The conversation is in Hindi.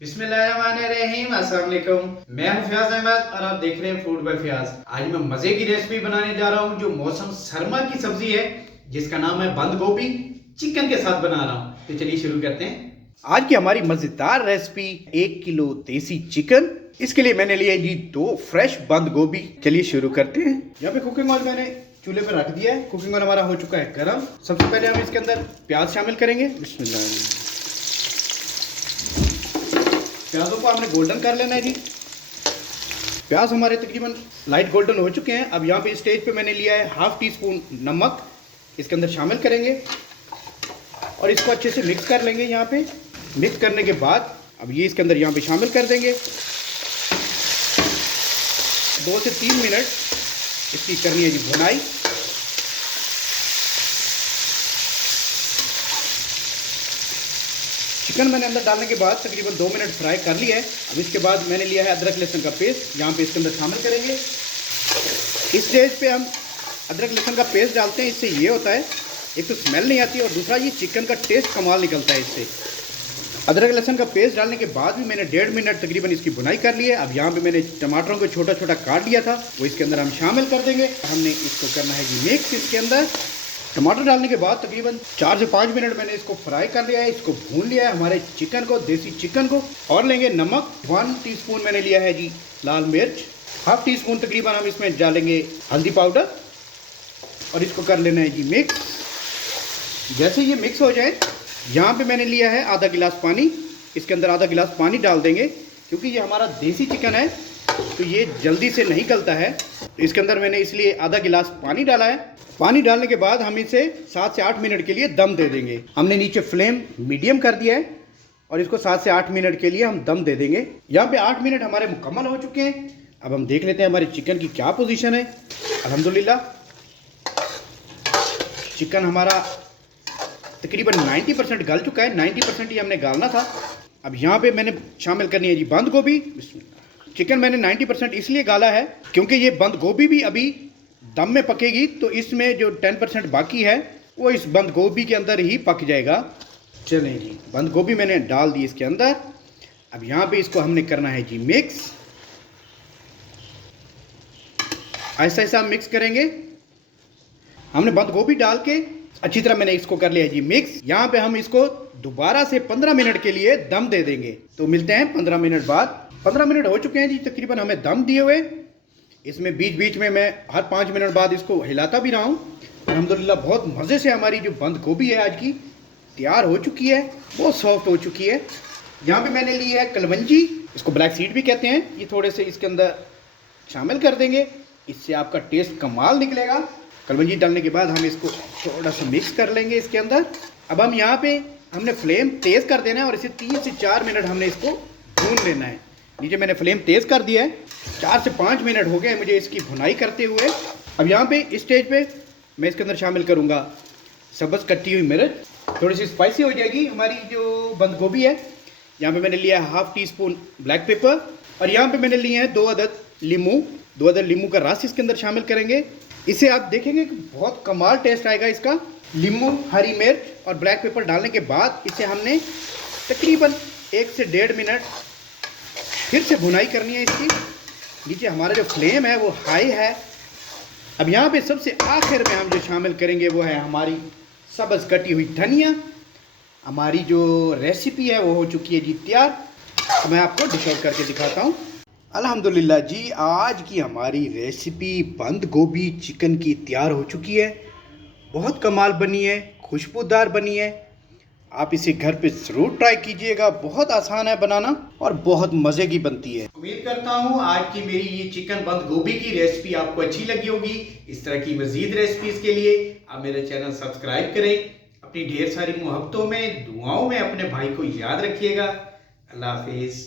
बिस्मिल्लाहिर्रहमानिर्रहीम, अस्सलाम वालेकुम। मैं हूं फयाज अहमद और आप देख रहे हैं फूड बाय फयाज। आज मैं मजे की रेसिपी बनाने जा रहा हूं जो मौसम सरमा की सब्जी है जिसका नाम है बंद गोभी। चिकन के साथ बना रहा हूं, तो चलिए शुरू करते हैं। आज की हमारी मजेदार रेसिपी 1 किलो देसी चिकन। इसके लिए मैंने लिया जी 2 फ्रेश बंद गोभी। चलिए शुरू करते हैं। यहाँ पे कुकिंग ऑयल मैंने चूल्हे पर रख दिया है। कुकिंग ऑयल हमारा हो चुका है गर्म। सबसे पहले हम इसके अंदर प्याज शामिल करेंगे। बिस्मिल्लाह। प्याजों को हमने गोल्डन कर लेना है जी। प्याज हमारे तकरीबन लाइट गोल्डन हो चुके हैं। अब यहाँ पे स्टेज पे मैंने लिया है हाफ टी स्पून नमक, इसके अंदर शामिल करेंगे और इसको अच्छे से मिक्स कर लेंगे। यहाँ पे मिक्स करने के बाद अब ये इसके अंदर यहाँ पे शामिल कर देंगे। 2 से 3 मिनट इसकी करनी है जी भुनाई। चिकन मैंने अंदर डालने के बाद तकरीबन 2 मिनट फ्राई कर लिया है। अब इसके बाद मैंने लिया है अदरक लहसुन का पेस्ट, यहाँ पे इसके अंदर शामिल करेंगे। इस स्टेज पे हम अदरक लहसुन का पेस्ट डालते हैं। इससे ये होता है, एक तो स्मेल नहीं आती और दूसरा ये चिकन का टेस्ट कमाल निकलता है इससे। अदरक लहसुन का पेस्ट डालने के बाद भी मैंने 1.5 मिनट तकरीबन इसकी बुनाई कर ली है। अब यहाँ पे मैंने टमाटरों को छोटा छोटा काट लिया था, वो इसके अंदर हम शामिल कर देंगे। हमने इसको करना है जी मिक्स। इसके अंदर टमाटर डालने के बाद तकरीबन 4 से 5 मिनट मैंने इसको फ्राई कर लिया है, इसको भून लिया है हमारे चिकन को, देसी चिकन को। और लेंगे नमक, 1 टीस्पून मैंने लिया है जी लाल मिर्च, हाफ टी स्पून तकरीबन हम इसमें डालेंगे हल्दी पाउडर और इसको कर लेना है जी मिक्स। जैसे ये मिक्स हो जाए, यहाँ पे मैंने लिया है आधा गिलास पानी, इसके अंदर आधा गिलास पानी डाल देंगे क्योंकि ये हमारा देसी चिकन है तो ये जल्दी से नहीं गलता है। तो इसके अंदर मैंने इसलिए आधा गिलास पानी डाला है। पानी डालने के बाद हम इसे 7 से 8 मिनट के लिए दम दे देंगे। हमने नीचे फ्लेम मीडियम कर दिया है और इसको 7 से 8 मिनट के लिए हम दम दे देंगे। यहाँ पे 8 मिनट हमारे मुकम्मल हो चुके हैं। अब हम देख लेते हैं हमारे चिकन की क्या पोजीशन है। अल्हम्दुलिल्लाह चिकन हमारा तकरीबन 90% गल चुका है। 90% ही हमने गालना था। अब यहाँ पे मैंने शामिल करनी है जी बंद गोभी। चिकन मैंने 90% इसलिए गाला है क्योंकि ये बंद गोभी भी अभी दम में पकेगी, तो इसमें जो 10% बाकी है वो इस बंद गोभी के अंदर ही पक जाएगा। चलें जी, बंद गोभी मैंने डाल दी इसके अंदर। अब यहाँ पे इसको हमने करना है जी मिक्स। ऐसा ऐसा मिक्स करेंगे। हमने बंद गोभी डाल के अच्छी तरह मैंने इसको कर लिया है जी मिक्स। यहाँ पे हम इसको दोबारा से 15 मिनट के लिए दम दे देंगे। तो मिलते हैं 15 मिनट बाद। 15 मिनट हो चुके हैं जी तकरीबन हमें दम दिए हुए। इसमें बीच बीच में मैं हर 5 मिनट बाद इसको हिलाता भी रहा हूँ। अल्हम्दुलिल्लाह बहुत मज़े से हमारी जो बंद गोभी है आज की तैयार हो चुकी है, बहुत सॉफ्ट हो चुकी है। यहाँ पे मैंने ली है कलवंजी, इसको ब्लैक सीड भी कहते हैं। ये थोड़े से इसके अंदर शामिल कर देंगे, इससे आपका टेस्ट कमाल निकलेगा। कलवंजी डालने के बाद हम इसको थोड़ा सा मिक्स कर लेंगे इसके अंदर। अब हम यहाँ पे हमने फ्लेम तेज़ कर देना है और इसे 3 से 4 मिनट हमने इसको भून लेना है। नीचे मैंने फ्लेम तेज़ कर दिया है। 4 से 5 मिनट हो गए मुझे इसकी भुनाई करते हुए। अब यहाँ पे इस स्टेज पे मैं इसके अंदर शामिल करूँगा सब्ज़ कटी हुई मिर्च। थोड़ी सी स्पाइसी हो जाएगी हमारी जो बंद गोभी है। यहाँ पे मैंने लिया है half tea spoon black pepper और यहाँ पे मैंने लिए हैं 2 अदद लीमू। 2 अदद लीमू का रस इसके अंदर शामिल करेंगे। इसे आप देखेंगे कि बहुत कमाल टेस्ट आएगा इसका। लीमू, हरी मिर्च और ब्लैक पेपर डालने के बाद इसे हमने तकरीबन 1 से 1.5 मिनट फिर से भुनाई करनी है इसकी। नीचे हमारा जो फ्लेम है वो हाई है। अब यहाँ पे सबसे आखिर में हम जो शामिल करेंगे वो है हमारी सब्ज़ कटी हुई धनिया। हमारी जो रेसिपी है वो हो चुकी है जी तैयार। तो मैं आपको डिश आउट करके दिखाता हूँ। अल्हम्दुलिल्लाह जी, आज की हमारी रेसिपी बंद गोभी चिकन की तैयार हो चुकी है। बहुत कमाल बनी है, खुशबूदार बनी है। आप इसे घर पे ज़रूर ट्राई कीजिएगा। बहुत आसान है बनाना और बहुत मज़े की बनती है। उम्मीद करता हूँ आज की मेरी ये चिकन बंद गोभी की रेसिपी आपको अच्छी लगी होगी। इस तरह की मज़ीद रेसिपीज़ के लिए आप मेरा चैनल सब्सक्राइब करें। अपनी ढेर सारी मोहब्बतों में, दुआओं में अपने भाई को याद रखिएगा। अल्लाह हाफिज़।